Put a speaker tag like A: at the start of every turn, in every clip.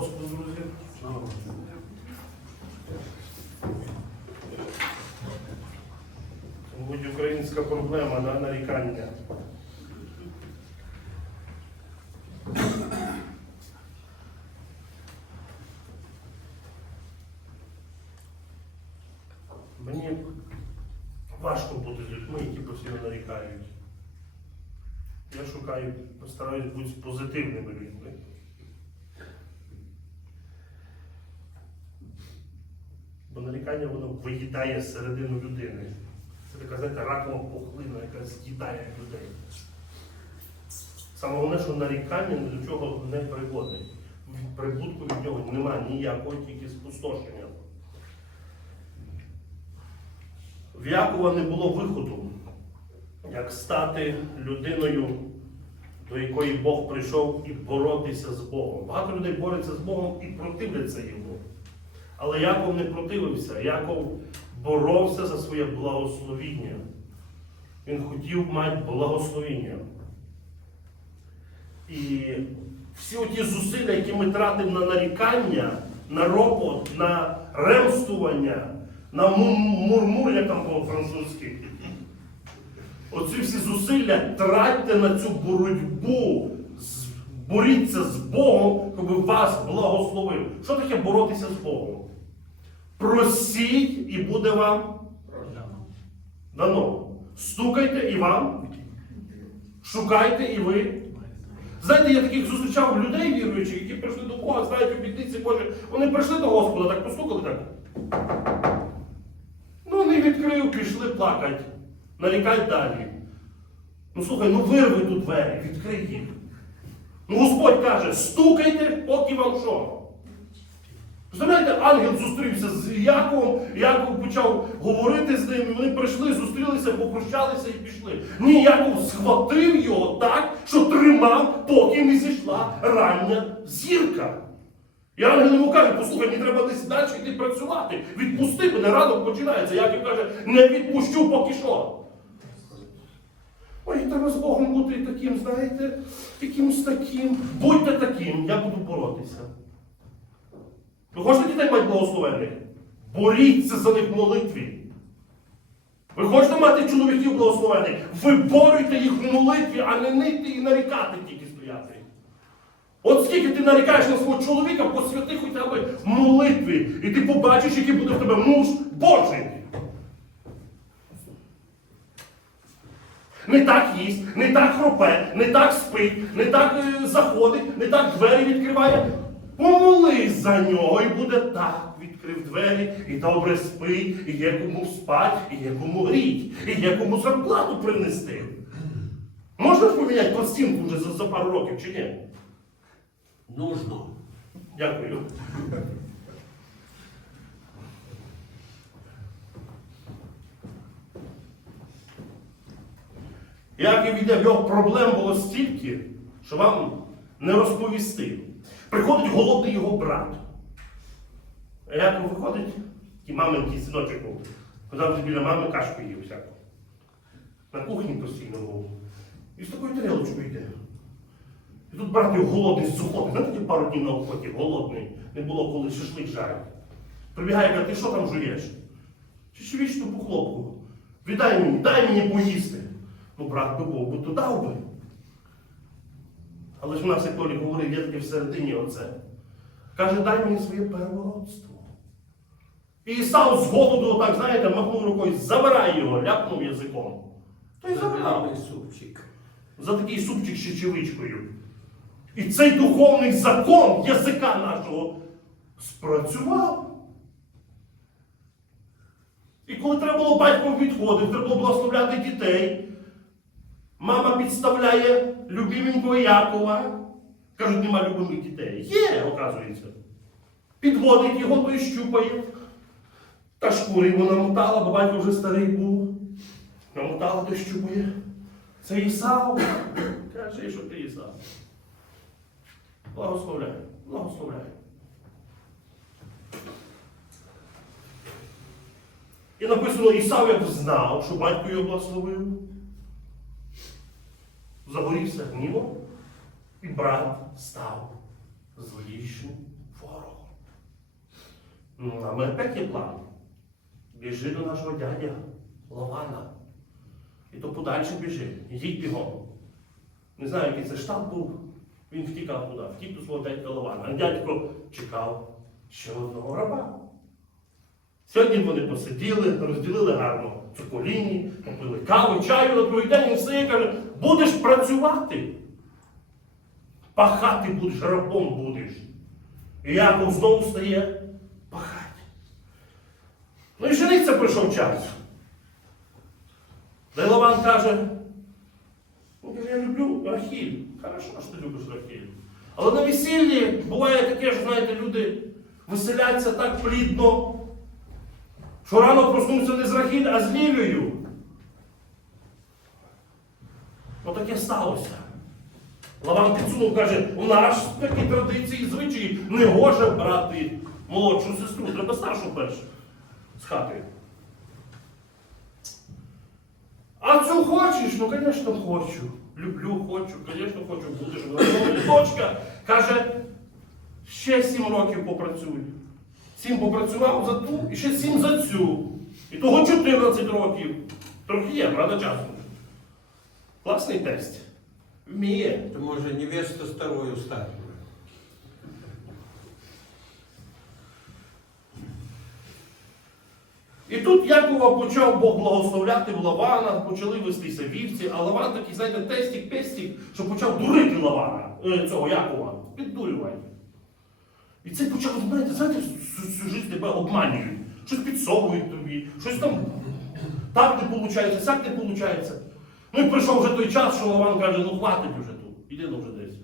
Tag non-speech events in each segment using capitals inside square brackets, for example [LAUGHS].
A: Господу, друзі. Мабуть, українська проблема да, нарікання. Мені важко бути з людьми, які постійно нарікають. Я шукаю, стараюсь бути позитивними людьми. Бо воно виїдає середину людини. Це така, знаєте, ракова пухлина, яка з'їдає людей. Саме головне, що нарікання ні до чого не приводить. Прибутку від нього немає ніякого, тільки спустошення. В Якова не було виходу, як стати людиною, до якої Бог прийшов і боротися з Богом. Багато людей бореться з Богом і противляться йому. Але Яков не противився. Яков боровся за своє благословіння. Він хотів мати благословіння. І всі ті зусилля, які ми тратимо на нарікання, на ропот, на ремствування, на му- мурмур'я там по-французьки. Оці всі зусилля тратьте на цю боротьбу. Боріться з Богом, щоб вас благословив. Що таке боротися з Богом? Просіть і буде вам дано. Стукайте і вам. Шукайте і ви. Знаєте, я таких зустрічав людей віруючих, які прийшли до Бога, знають обітниці Божі. Вони прийшли до Господа, так постукали так. Ну, не відкрив, пішли плакати. Нарікать далі. Ну слухай, ну вирви тут двері, відкрий їх. Ну Господь каже, стукайте, поки вам що. Знаєте, ангел зустрівся з Яковом, Яков почав говорити з ним, вони прийшли, зустрілися, попрощалися і пішли. Ні, Яков схватив його так, що тримав, поки не зійшла рання зірка. І ангел йому каже, послухай, мені треба десь далі йти працювати. Відпусти мене, ранок починається. Яків каже, не відпущу поки що. Ой, треба з Богом бути таким, знаєте, якимсь таким. Будьте таким, я буду боротися. Ви хочете дітей мати благословенних? Боріться за них в молитві. Ви хочете мати чоловіків благословених? Виборюйте їх в молитві, а не нити і нарікати тільки стояти. От скільки ти нарікаєш на свого чоловіка, посвяти хоча б молитві, і ти побачиш, який буде в тебе муж Божий. Не так їсть, не так хропе, не так спить, не так е, заходить, не так двері відкриває. Помолись за нього і буде так. Відкрив двері, і добре спить, і є кому спать, і є кому гріть, і є кому зарплату принести. Можна ж поміняти пластинку вже за, за пару років чи ні?
B: Нужно.
A: Дякую. Як і віде, в нього проблем було стільки, що вам не розповісти. Приходить голодний його брат. А як виходить, і маменький синочок був, казав біля мами кашку їв всяку. На кухні постійно був. І з такою тарілочкою йде. І тут брат його голодний з охоти. Знаєте, ті пару днів на охоті, голодний. Не було коли шашлик жарить. Прибігає, каже, ти що там жуєш? Чи ж вічну похлопку? Віддай мені, дай мені поїсти. Ну, брат би був би то дав би. Але ж в нас, як Толі говорив, є таке всередині оце. Каже, дай мені своє первородство. І Ісав з голоду, отак, знаєте, махнув рукою, забирай його, ляпнув язиком. То й забирав
B: Забирай супчик.
A: за такий супчик з чечевичкою. І цей духовний закон язика нашого спрацював. І коли треба було батьком відходити, треба було благословляти дітей, мама підставляє любименького Якова. Кажуть, нема любимих дітей. Є, оказується. Підводить його, той щупає. Та шкури йому намотала, бо батько вже старий був. Намотала, той щупає. Це Ісав. Каже, що ти Ісав. Благословляй, благословляй. І написано, Ісав як знав, що батько його благословив. Загорівся гнівом, і брат став злішим ворогом. Ну, а ми опять є план. Біжи до нашого дядя Лавана. І то подальше біжи. Йдіть бігом. Не знаю, який це штаб був. Він втікав туди, втік до свого дядька Лавана. А дядько чекав ще одного раба. Сьогодні вони посиділи, розділили гарно цуколіні, попили каву, чаю на другий день і все і каже, будеш працювати. Пахати будеш, рабом будеш. І Яков знову стає пахати. Ну і жениться прийшов час. Та каже, ну, я люблю Рахіль. Хорошо, що ти любиш Рахіль. Але на весіллі буває таке, що знаєте, люди веселяться так плідно, що рано проснувся не з Рахіль, а з Лілею. Отаке сталося. Лаван підсунув, каже, у нас такі традиції і звичаї не гоже брати молодшу сестру, треба старшу першу з хати. А цю хочеш? Ну, звісно, хочу. Люблю, хочу, звісно, хочу, будеш дочка. Каже, ще сім років попрацюй. Сім попрацював за ту і ще сім за цю. І того 14 років. Трохи є, правда, часу. Класний тесть. Вміє.
B: Ты може невесту старою стать.
A: І тут Якова почав Бог благословляти в Лавана, почали вестися вівці, а Лаван такий, знаєте, тестік, пестік, що почав дурити Лавана, е, цього Якова, піддурювати. І це почав, знаєте, знаєте, життя тебе обманюють, щось підсовують тобі, щось там так не виходить, сяк не виходить. Ну і прийшов вже той час, що Лаван каже, ну хватить вже тут, іди ну вже десь.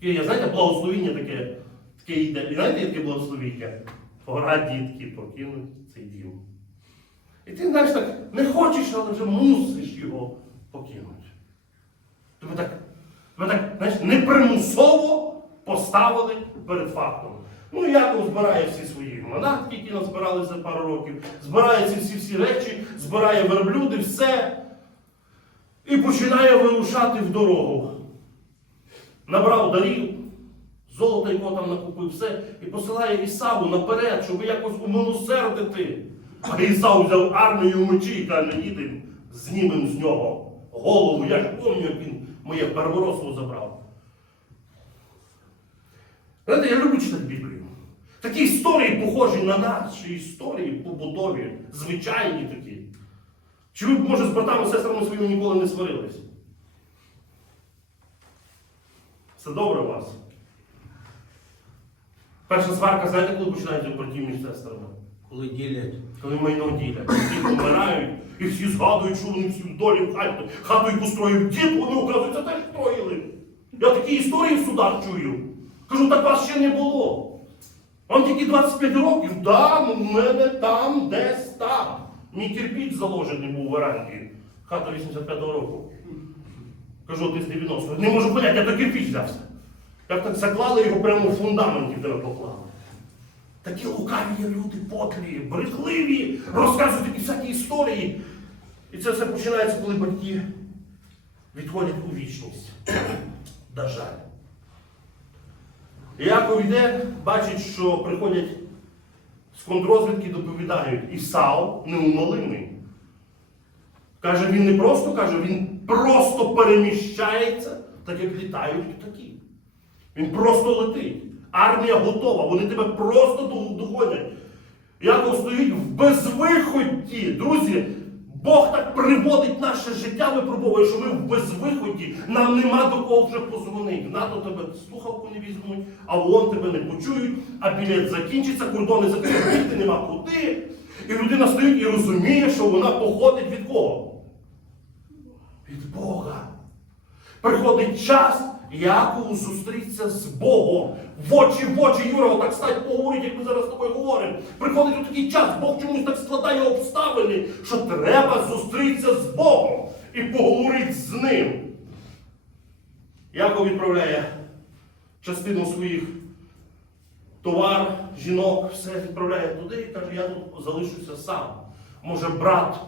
A: Таке, є, знаєте, благословіння таке, таке йде. І знаєте, яке благословіння? Пора, дітки, покинуть цей дім. І ти знаєш так, не хочеш, але вже мусиш його покинути. Тебе так, тебе так знаєш, непримусово поставили перед фактом. Ну, Яков збирає всі свої манатки, які назбирали за пару років, збирає ці всі всі речі, збирає верблюди, все. І починає вирушати в дорогу. Набрав дарів, золото його там накупив, все, і посилає Ісаву наперед, щоб якось умилосердити. А Ісав взяв армію мечі і каже, їдемо, знімемо з нього голову. Я ж пам'ятаю, як він моє первородство забрав. Знаєте, я люблю читати Біблію. Такі історії похожі на наші історії побутові, звичайні такі. Чи ви, може, з братами, сестрами своїми ніколи не сварились? Все добре у вас? Перша сварка, знаєте, коли починається братів між сестрами?
B: Коли ділять.
A: Коли майно ділять, всі помирають, і всі згадують, що вони всі в долі в хаті, хату яку строїв дід, вони, оказується, теж строїли. Я такі історії в судах чую. Кажу, так вас ще не було. Вам тільки 25 років, да, ну, в мене там, десь там. Мій кирпіч заложений був в веранді. Хата 85-го року. Кажу, ти з 90 Не можу поняти, я то кирпіч взявся. Як так заклали його прямо в фундаменті, де поклали. Такі лукаві є люди, подлі, брехливі, розказують такі всякі історії. І це все починається, коли батьки відходять у вічність. [CLEARS THROAT] На жаль. Яков йде, бачить, що приходять з контрозвідки, доповідають, Ісау неумолимий. Каже, він не просто каже, він просто переміщається, так як літають літаки. Він просто летить. Армія готова, вони тебе просто до- догонять. Яков стоїть в безвиході. Друзі, Бог так приводить наше життя, випробовує, що ми в безвиході. Нам нема до кого вже позвонити. НАТО тебе слухавку не візьмуть, а ООН тебе не почують, а білет закінчиться, кордони закриті, нема куди. І людина стоїть і розуміє, що вона походить від кого? Від Бога. Приходить час Якову зустрітися з Богом. В очі в очі, Юра, отак стать поговорить, як ми зараз з тобою говоримо. Приходить у такий час, Бог чомусь так складає обставини, що треба зустрітися з Богом і поговорити з ним. Яков відправляє частину своїх товар, жінок, все відправляє туди і каже, я тут залишуся сам. Може, брат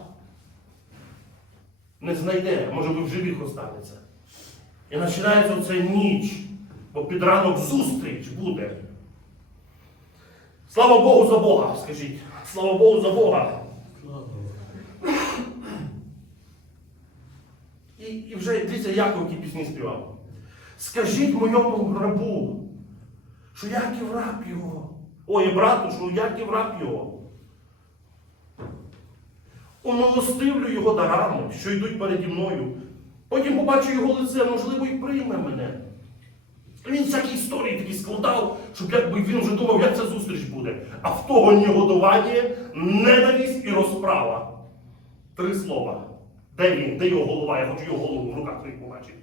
A: не знайде, може ви в живих останеться. І починається оця ніч. Бо під ранок зустріч буде. Слава Богу за Бога, скажіть. Слава Богу за Бога. І, і вже дивіться, Яков які пісні співав. Скажіть моєму рабу, що Яків раб його. Ой, брату, що Яків раб його. Умилостивлю його дарами, що йдуть переді мною. Потім побачу його лице, можливо, і прийме мене. Він всякі історії такі складав, щоб якби він вже думав, як ця зустріч буде. А в того ні годування, ненависть і розправа. Три слова. Де він? Де його голова? Я хочу його голову в руках твоїх побачити.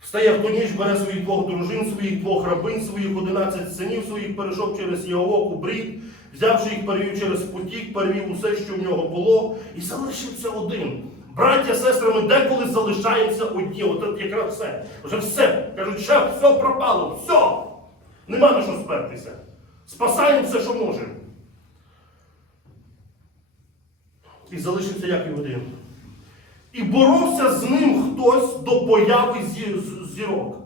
A: Встає в ту ніч, бере своїх двох дружин, своїх двох рабинь, своїх одинадцять синів своїх, перейшов через Єговок у брід, взявши їх, перевів через потік, перевів усе, що в нього було, і залишився один. Браття, сестри, ми деколи залишаємося одні. От якраз все. Вже все. Кажуть, ще все пропало, все. Нема на що спертися. Спасаємо все, що можемо. І залишився як і один. І боровся з ним хтось до появи зірок.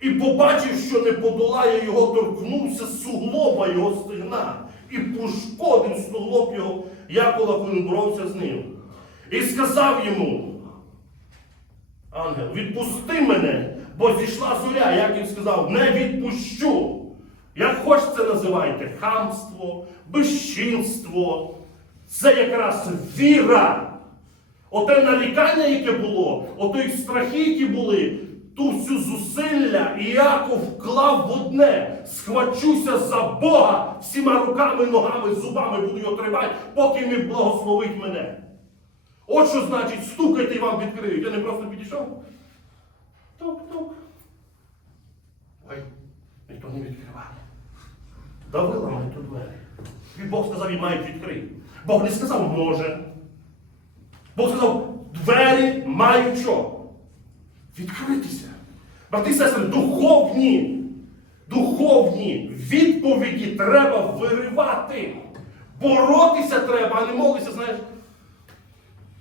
A: І побачив, що не подолає його, торкнувся суглоба його стегна і пошкодив суглоб його, Якова, коли боровся з ним. І сказав йому, ангел, відпусти мене, бо зійшла зоря, як він сказав, не відпущу. Як хоч це називайте, хамство, безчинство. Це якраз віра. Оте нарікання, яке було, отой страхи, які були, ту всю зусилля Іаков вклав в одне. Схвачуся за Бога всіма руками, ногами, зубами буду його тримати, поки він благословить мене. От що значить стукайте і вам відкриють. Я не просто підійшов. Тук-тук. Ой, ніхто не відкриває. Давила мене тут двері. І Бог сказав, і мають відкрити. Бог не сказав, може. Бог сказав, двері мають що? Відкритися. Брати і сестри, духовні, духовні відповіді треба виривати. Боротися треба, а не молитися, знаєш.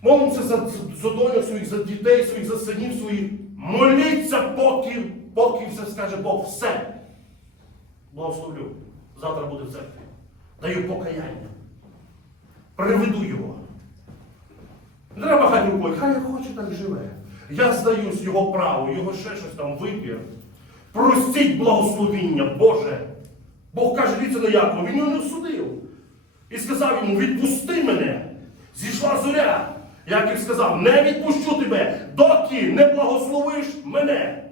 A: Молимося за, за, доньок своїх, за дітей своїх, за синів своїх. Моліться, поки, поки все скаже Бог. Все. Благословлю. Завтра буде в церкві. Даю покаяння. Приведу його. Не треба хай рукою, хай хоче, так живе. Я здаюсь його право, його ще щось там вибір. Простіть благословіння, Боже. Бог каже, дивіться на Якова, він його не осудив. І сказав йому, відпусти мене. Зійшла зоря. Яків сказав, не відпущу тебе, доки не благословиш мене.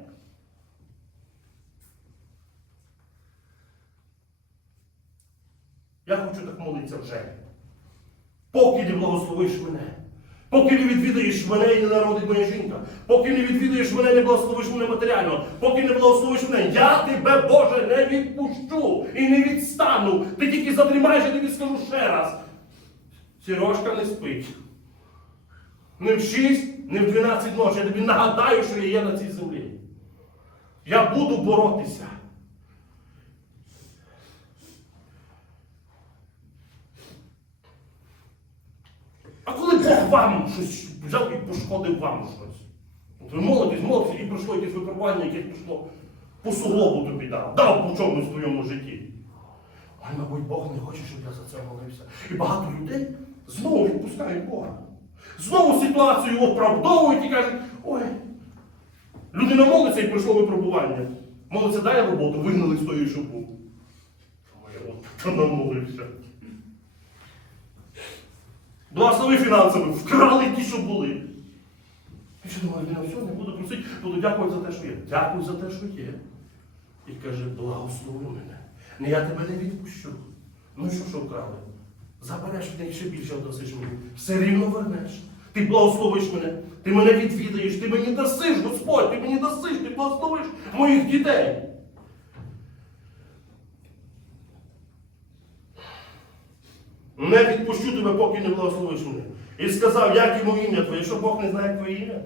A: Я хочу так молитися вже. Поки не благословиш мене. Поки не відвідаєш мене і не народить моя жінка. Поки не відвідаєш мене, не благословиш мене матеріально. Поки не благословиш мене, я тебе, Боже, не відпущу і не відстану. Ти тільки затримаєш, я тобі скажу ще раз. Сережка не спить. Не в 6, не в 12 ночі. Я тобі нагадаю, що я є на цій землі. Я буду боротися. А коли Бог вам щось взяв і пошкодив вам щось? От ви молитесь, молитесь, і пройшло якесь випробування, яке пішло по суглобу тобі дав, дав по чомусь твоєму житті. Ой, мабуть, Бог не хоче, щоб я за це молився. І багато людей знову відпускають Бога. Знову ситуацію оправдовують і кажуть, ой, людина молиться і пройшло випробування. Молиться, дай роботу, вигнали з тої, що був. Ой, от [LAUGHS] намолився. Благослови фінансами, вкрали ті, що були. І що думаю, людина, все, не буду просити, буду дякувати за те, що є. Дякую за те, що є. І каже, благослови мене. Не я тебе не відпущу. Ну що, що вкрали? Забереш них ще більше досиш мені. Все рівно вернеш. Ти благословиш мене, ти мене відвідаєш, ти мені дасиш, Господь, ти мені дасиш, ти благословиш моїх дітей. Не відпущу тебе, поки не благословиш мене. І сказав, як йому ім'я твоє, що Бог не знає твоє ім'я.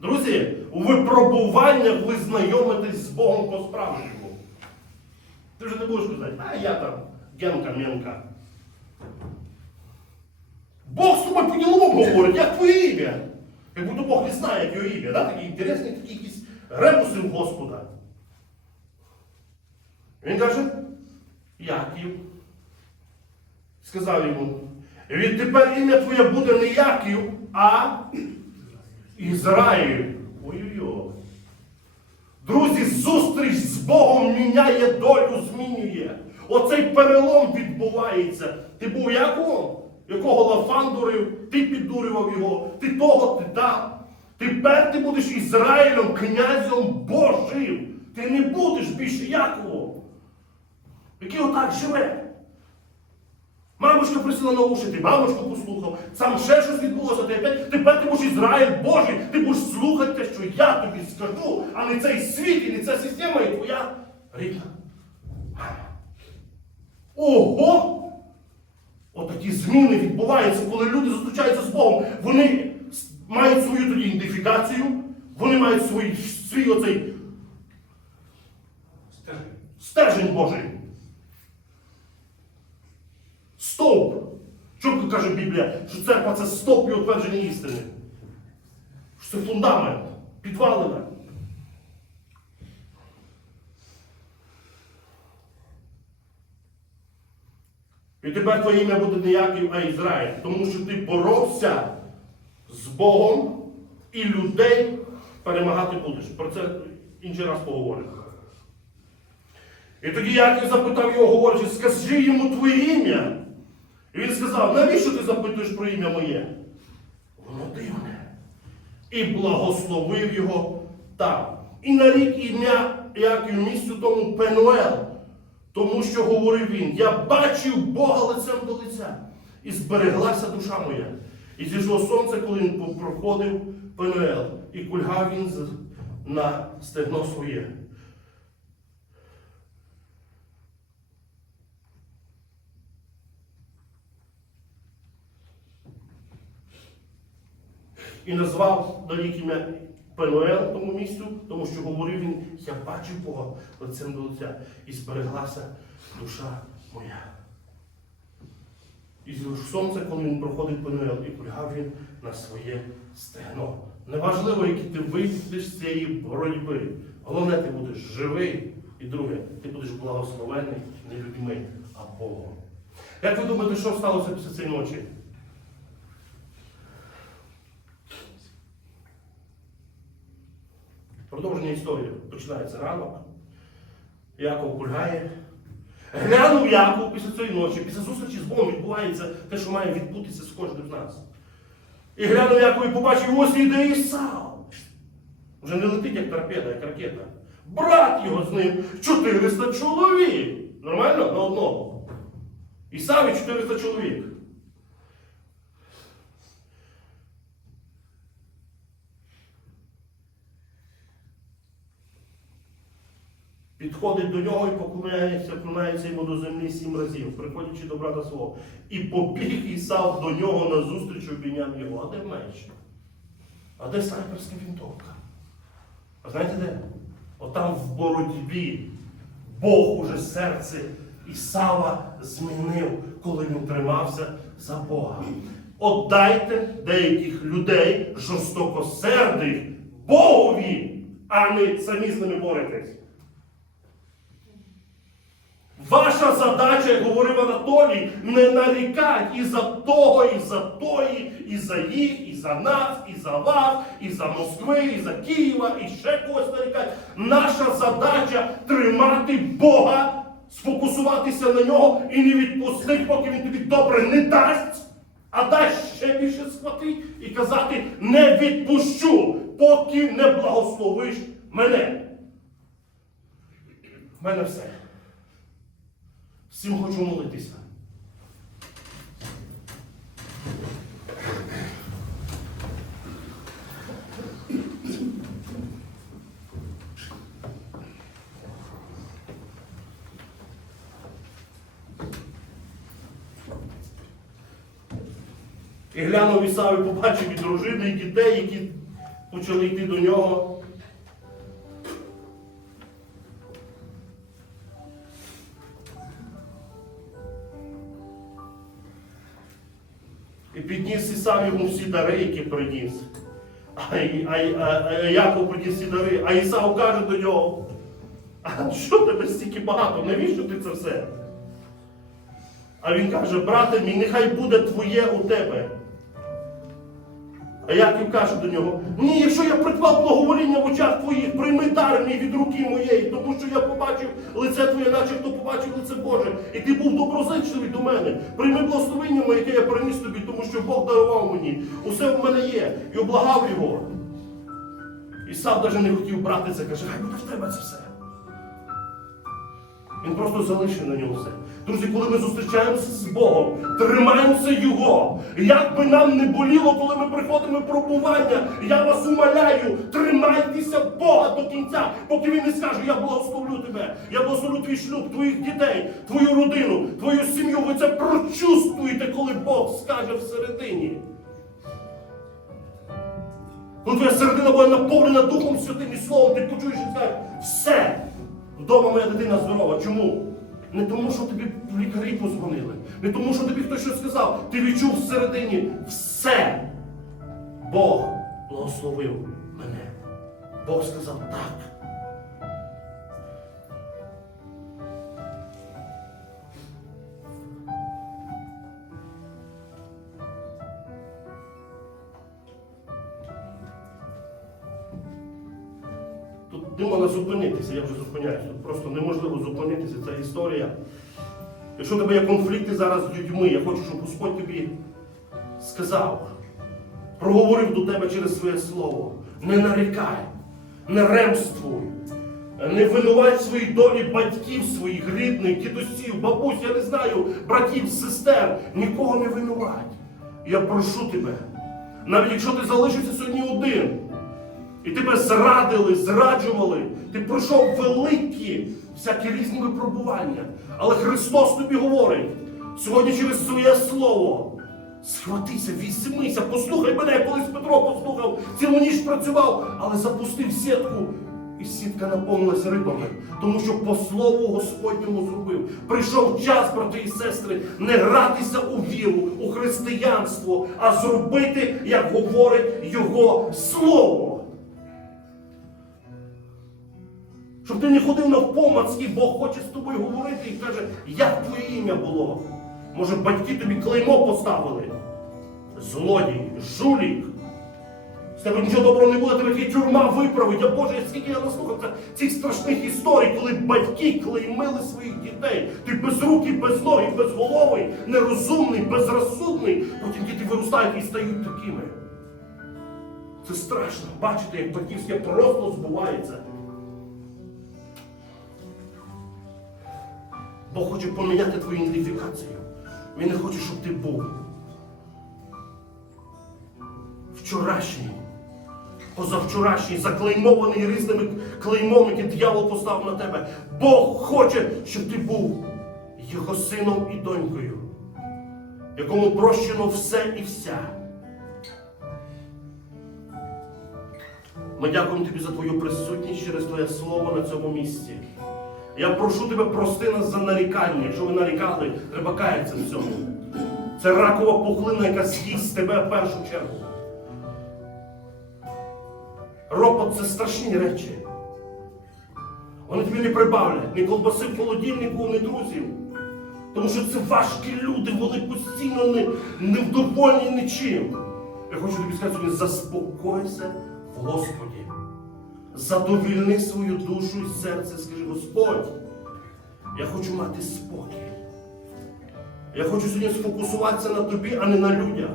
A: Друзі, у випробуваннях ви знайомитесь з Богом по-справжньому. Ти вже не будеш казати, а я там генка-менка. Бог з тобою по-діловому говорить, як твоє ім'я. Як будто Бог не знає, як його ім'я, да? такі інтересні такі якісь ребуси в Господа. Він каже, Яків. Сказав йому, відтепер ім'я твоє буде не Яків, а Ізраїль. Ой-ой-ой. Друзі, зустріч з Богом міняє долю, змінює. Оцей перелом відбувається. Ти був Яковом, якого Лафан дурив, ти піддурював його, ти того, ти там. Тепер ти будеш Ізраїлем, князем Божим. Ти не будеш більше Яковом, який отак живе. Мамочка присіла на уші, ти мамочку послухав, сам ще щось відбулося, ти опять, тепер ти будеш Ізраїль Божий, ти будеш слухати те, що я тобі скажу, а не цей світ і не ця система і твоя рідна. Ого! Отакі зміни відбуваються, коли люди зустрічаються з Богом. Вони мають свою тоді ідентифікацію, вони мають свій, свій оцей стержень Божий. Стовп. Що каже Біблія? Що церква це стовп і утвердження істини. Що це фундамент, підвалина. І тепер твоє ім'я буде не Яків, а Ізраїль, тому що ти боровся з Богом і людей перемагати будеш. Про це інший раз поговоримо. І тоді Яків запитав його, говорячи, скажи йому твоє ім'я. І він сказав, навіщо ти запитуєш про ім'я моє? Воно дивне. І благословив його там. І нарік ім'я Яків місцю тому Пенуел, тому що говорив він, я бачив Бога лицем до лиця, і збереглася душа моя. І зійшло сонце, коли він проходив Пенуел, і кульгав він на стегно своє. І назвав нарік ім'я Пенуел тому місцю, тому що говорив він, я бачив Бога лицем до лиця, і збереглася душа моя. І зійшло сонце, коли він проходив Пенуел, і полягав він на своє стегно. Неважливо, які ти вийдеш з цієї боротьби. Головне, ти будеш живий. І друге, ти будеш благословений не людьми, а Богом. Як ви думаєте, що сталося після цієї ночі? Продовження історії починається ранок. Яков кульгає. Глянув Яков після цієї ночі, після зустрічі з Богом відбувається те, що має відбутися з кожним з нас. І глянув Яков і побачив, ось іде Ісав. Вже не летить як торпеда, як ракета. Брат його з ним 400 чоловік. Нормально? На одного. Ісаві 400 чоловік. Підходить до нього і поклоняється, поклоняється йому до землі сім разів, приходячи до брата свого. І побіг Ісав до нього на зустріч обійняв його. А де меч? А де снайперська вінтовка? А знаєте де? Отам в боротьбі Бог уже серце Ісава змінив, коли він тримався за Бога. Отдайте деяких людей жорстокосердих Богові, а не самі з ними боретесь. Ваша задача, як говорив Анатолій, не нарікати і за того, і за тої, і за їх, і за нас, і за вас, і за Москви, і за Києва, і ще когось нарікати. Наша задача тримати Бога, сфокусуватися на нього і не відпустити, поки він тобі добре не дасть, а дасть ще більше схватить і казати, не відпущу, поки не благословиш мене. В мене все. Всім хочу молитися. І глянув Ісав і побачив і дружини, і дітей, які почали йти до нього. Ісав йому всі дари, які приніс. А, а, а, а Яков приніс всі дари, а Ісав каже до нього, а що тебе стільки багато? Навіщо ти це все? А він каже, брате мій, нехай буде твоє у тебе. А Яків каже до нього: ні, якщо я придбав благовоління в очах твоїх, прийми дар мій від руки моєї, тому що я побачив лице твоє, наче хто побачив лице Боже, і ти був доброзичливий до мене. Прийми благословення моє, яке я приніс тобі, тому що Бог дарував мені. Усе в мене є, і облагав його. І сам навіть не хотів брати це, каже, хай буде в тебе це все. Він просто залишив на ньому все. Друзі, коли ми зустрічаємося з Богом, тримаємося Його. Як би нам не боліло, коли ми приходимо в пробування, я вас умоляю, тримайтеся Бога до кінця, поки він не скаже, я благословлю тебе, я благословлю твій шлюб, твоїх дітей, твою родину, твою сім'ю. Ви це прочувствуєте, коли Бог скаже всередині. Коли твоя середина буде наповнена Духом Святим і Словом, ти почуєш і скажеш, все, вдома моя дитина здорова. Чому? Не тому, що тобі лікарі позвонили, не тому, що тобі хтось щось сказав. Ти відчув всередині все. Бог благословив мене. Бог сказав так. Тут не можна зупинитися, я вже зупиняюся. Просто неможливо зупинитися. Ця історія. Якщо в тебе є конфлікти зараз з людьми, я хочу, щоб Господь тобі сказав, проговорив до тебе через своє слово. Не нарікай, не ремствуй, не винувать свої долі батьків своїх, рідних, дідусів, бабусь, я не знаю, братів, сестер. Нікого не винувать. Я прошу тебе, навіть якщо ти залишився сьогодні один, і тебе зрадили, зраджували. Ти пройшов великі всякі різні випробування. Але Христос тобі говорить сьогодні через своє слово. Схватися, візьмися, послухай мене, я колись Петро послухав, цілу ніч працював, але запустив сітку. І сітка наповнилася рибами, тому що по слову Господньому зробив. Прийшов час, брати і сестри, не гратися у віру, у християнство, а зробити, як говорить Його Слово. Щоб ти не ходив на навпомацьки, Бог хоче з тобою говорити і каже, як твоє ім'я було. Може, батьки тобі клеймо поставили. Злодій, жулік. З тебе нічого доброго не буде, тебе тільки тюрма виправить. А Боже, скільки я наслухався цих страшних історій, коли батьки клеймили своїх дітей. Ти безрукий, без ноги, безголовий, нерозумний, безрозсудний. Потім діти виростають і стають такими. Це страшно. Бачите, як батьківське просто збувається. Бог хоче поміняти твою ідентифікацію. Він не хоче, щоб ти був вчорашній, позавчорашній, заклеймований різними клеймом, які дьявол поставив на тебе. Бог хоче, щоб ти був його сином і донькою, якому прощено все і вся. Ми дякуємо тобі за твою присутність через твоє слово на цьому місці. Я прошу тебе, прости нас за нарікання. Якщо ви нарікали, треба каятися в цьому. Це ракова пухлина, яка з'їсть тебе в першу чергу. Ропот це страшні речі. Вони тобі не прибавлять ні колбаси в холодильнику, ні друзів. Тому що це важкі люди, вони постійно не, невдоволені нічим. Я хочу тобі сказати заспокойся в Господі. Задовільни свою душу і серце, скажи, Господь, я хочу мати спокій. Я хочу сьогодні сфокусуватися на тобі, а не на людях.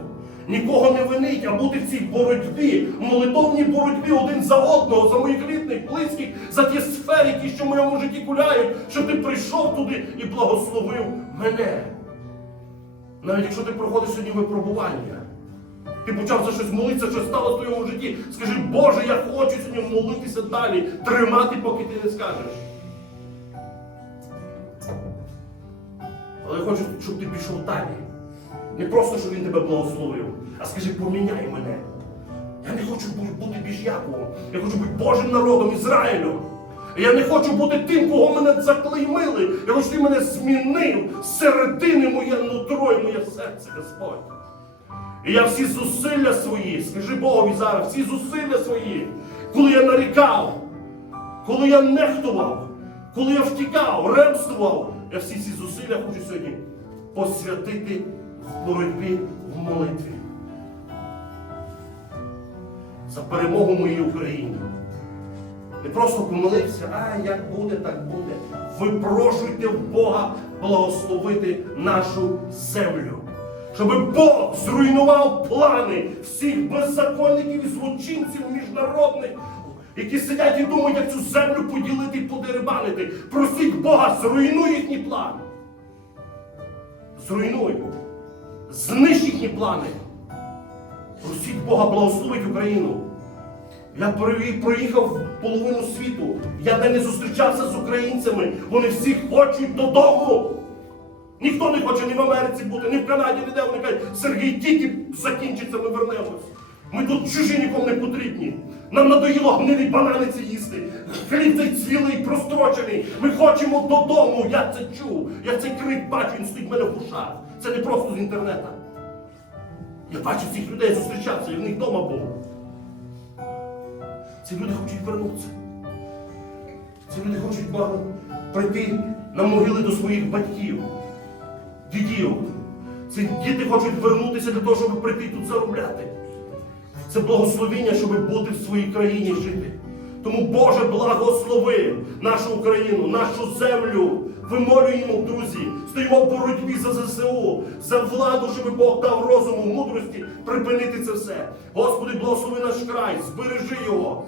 A: Нікого не винить, а бути в цій боротьбі, молитовній боротьбі один за одного, за моїх рідних, близьких, за ті сфери, які що в моєму житті куляють, щоб ти прийшов туди і благословив мене. Навіть якщо ти проходиш сьогодні випробування, ти почав за щось молитися, що сталося в твоєму житті. Скажи, Боже, я хочу сьогодні молитися далі, тримати, поки ти не скажеш. Але я хочу, щоб ти пішов далі. Не просто, щоб він тебе благословив, а скажи, поміняй мене. Я не хочу бути більш Яковом. Я хочу бути Божим народом Ізраїлю. Я не хочу бути тим, кого мене заклеймили. Я хочу, ти мене змінив середини моє нутро і моє серце, Господь. І я всі зусилля свої, скажи Богові зараз, всі зусилля свої, коли я нарікав, коли я нехтував, коли я втікав, ремствував, я всі ці зусилля хочу сьогодні посвятити в боротьбі, в молитві. За перемогу моїй Україні. Не просто помолився, а як буде, так буде. Випрошуйте в Бога благословити нашу землю. Щоб Бог зруйнував плани всіх беззаконників і злочинців міжнародних, які сидять і думають, як цю землю поділити і подерибанити. Просіть Бога, зруйнуй їхні плани. Зруйнуй. Знищ їхні плани. Просіть Бога благословить Україну. Я проїхав половину світу. Я де не зустрічався з українцями. Вони всі хочуть додому. Ніхто не хоче ні в Америці бути, ні в Канаді, ніде. Вони кажуть, Сергій, тільки закінчиться, ми вернемось. Ми тут чужі нікому не потрібні. Нам надоїло гнилі банани ці їсти. Хліб цей цвілий, прострочений. Ми хочемо додому. Я це чув. Я цей крик бачу, він стоїть в мене в ушах. Це не просто з інтернету. Я бачу цих людей, зустрічався, і в них вдома був. Ці люди хочуть вернутися. Ці люди хочуть прийти на могили до своїх батьків, дідів. Ці діти хочуть вернутися для того, щоб прийти тут заробляти. Це благословіння, щоб бути в своїй країні жити. Тому Боже благослови нашу Україну, нашу землю. Вимолюємо, друзі, стоїмо в боротьбі за ЗСУ, за владу, щоб Бог дав розуму, мудрості припинити це все. Господи, благослови наш край, збережи його.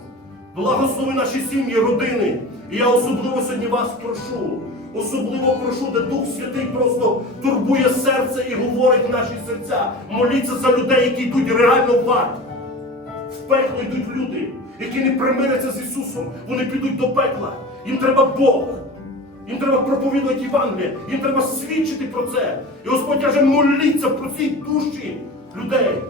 A: Благослови наші сім'ї, родини. І я особливо сьогодні вас прошу. Особливо прошу, де Дух Святий просто турбує серце і говорить в наші серця. Моліться за людей, які йдуть реально в ад. В пекло йдуть люди, які не примиряться з Ісусом. Вони підуть до пекла. Їм треба Бог. Їм треба проповідувати Євангеліє. Їм треба свідчити про це. І Господь каже, моліться про ці душі людей.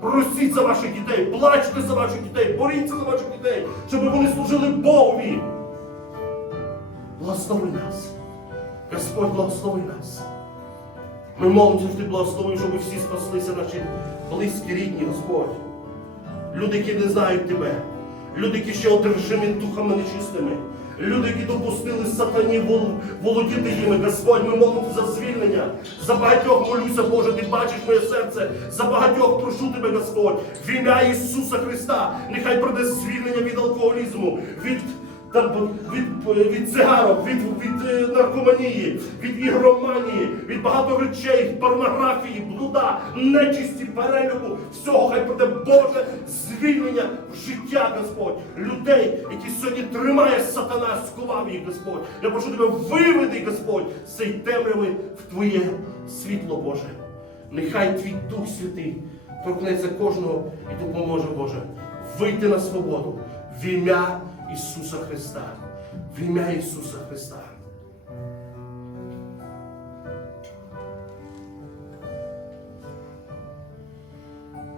A: Просіть за ваших дітей, плачте за ваших дітей, боріться за ваших дітей, щоб вони служили Богові. Благослови нас. Господь благослови нас. Ми молимося, що ти благословив, щоб всі спаслися, наші близькі, рідні, Господь. Люди, які не знають тебе, люди, які ще одержимі духами нечистими, люди, які допустили сатані володіти їми. Господь, ми молимося за звільнення. За багатьох молюся, Боже, ти бачиш моє серце. За багатьох прошу тебе, Господь, в ім'я Ісуса Христа. Нехай прийде звільнення від алкоголізму, від від, від цигарок, від, від е, наркоманії, від ігроманії, від багато речей, порнографії, блуда, нечисті, перелюбу, всього хай прийде Боже звільнення в життя, Господь, людей, які сьогодні тримає сатана, скував їх, Господь. Я прошу тебе, виведи, Господь, з цієї темряви в Твоє світло, Боже. Нехай Твій Дух Святий торкнеться кожного і допоможе, Боже, вийти на свободу в ім'я Ісуса Христа. В ім'я Ісуса Христа.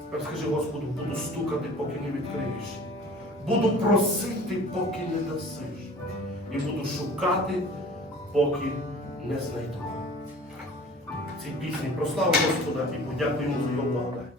A: Тепер скажи Господу, буду стукати, поки не відкриєш. Буду просити, поки не дасиш. І буду шукати, поки не знайду. Цій пісні прослав Господа і подякуємо за його благодать.